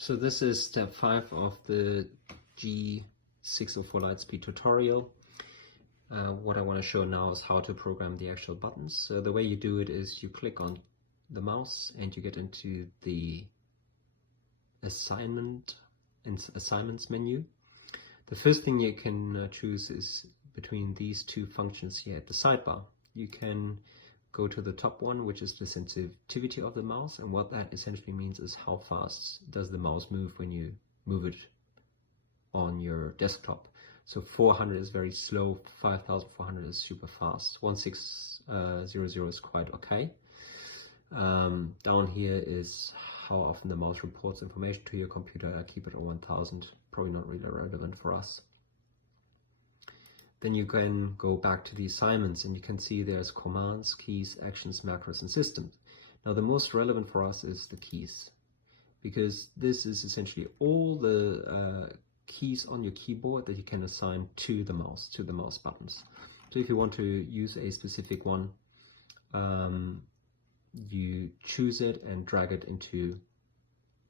So this is step 5 of the G604 Lightspeed tutorial. What I want to show now is how to program the actual buttons. So the way you do it is you click on the mouse and you get into the assignments menu. The first thing you can choose is between these two functions here at the sidebar. You can go to the top one, which is the sensitivity of the mouse, and what that essentially means is how fast does the mouse move when you move it on your desktop. So 400 is very slow, 5400 is super fast, 1600 is quite okay. Down here is how often the mouse reports information to your computer. I keep it at 1000, probably not really relevant for us. Then you can go back to the assignments and you can see there's commands, keys, actions, macros, and systems. Now the most relevant for us is the keys, because this is essentially all the keys on your keyboard that you can assign to the mouse buttons. So if you want to use a specific one, you choose it and drag it into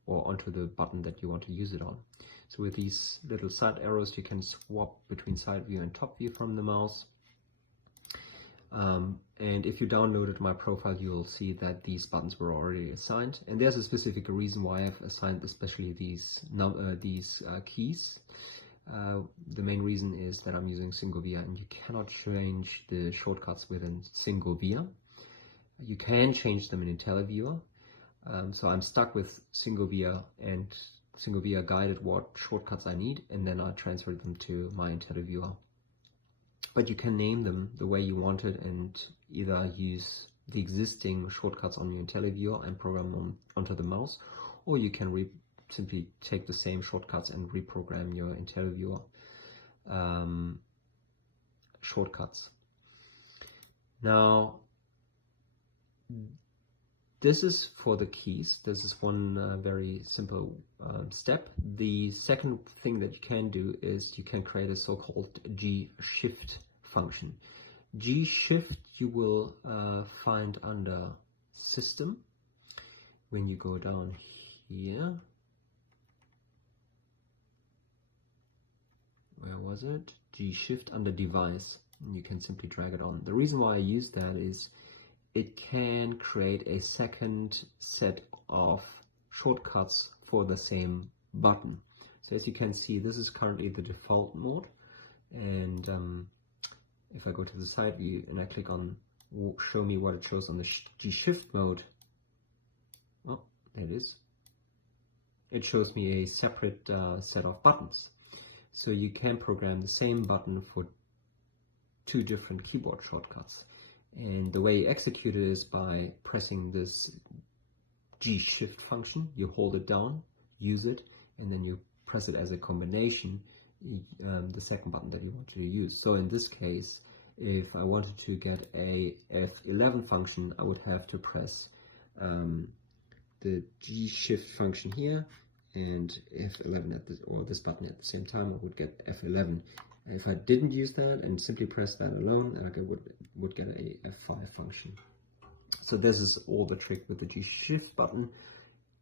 or onto the button that you want to use it on. So with these little side arrows, you can swap between side view and top view from the mouse. And if you downloaded my profile, you'll see that these buttons were already assigned. And there's a specific reason why I've assigned especially these keys. The main reason is that I'm using single via, and you cannot change the shortcuts within single via. You can change them in IntelliViewer. So I'm stuck with single via, and single via guided what shortcuts I need, and then I transferred them to my IntelliViewer. But you can name them the way you want it and either use the existing shortcuts on your IntelliViewer and program them onto the mouse, or you can simply take the same shortcuts and reprogram your IntelliViewer shortcuts. Now, this is for the keys. This is one very simple step. The second thing that you can do is you can create a so-called G604 function. G604 you will find under System. When you go down here, where was it? G604 under Device, and you can simply drag it on. The reason why I use that is it can create a second set of shortcuts for the same button. So as you can see, this is currently the default mode, and if I go to the side view and I click on show me what it shows on the G604 mode, oh, there it is. It shows me a separate set of buttons. So you can program the same button for two different keyboard shortcuts. And the way you execute it is by pressing this G604 function. You hold it down, use it, and then you press it as a combination, the second button that you want to use. So in this case, if I wanted to get a F11 function, I would have to press the G604 function here and F11 or this button at the same time. I would get F11. If I didn't use that and simply press that alone, I would get a F5 function. So this is all the trick with the G604 button.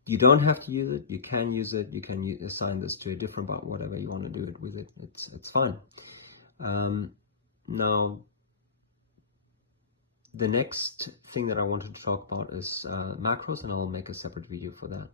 You don't have to use it. You can use it. You can assign this to a different button, whatever you want to do it with it. It's fine. Now, the next thing that I wanted to talk about is macros, and I'll make a separate video for that.